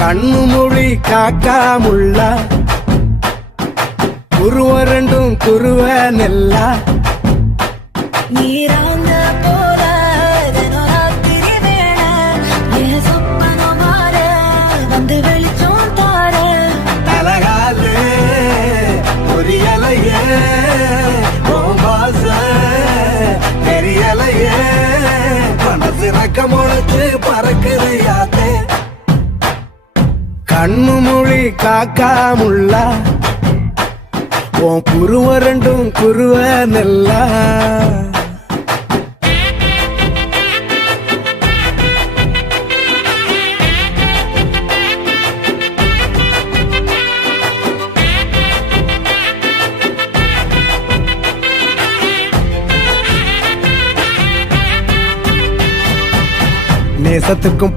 கண்ணு மொழி காக்காமுள்ள குருவ ரெண்டும் குருவ நெல்லா நீராங்க போல தினராத்திரி வேண என் சொப்பனம் மாற வந்து வெளிச்சம் தார அழகாலே பொரியலையே பாச தெரியலையே மனசு ரக்க முளைச்சு பறக்குது யாத்தே கண்ணு மொழி காக்காமுள்ள உன் குருவ ரெண்டும் குருவ நெல்லா நேசத்துக்கும்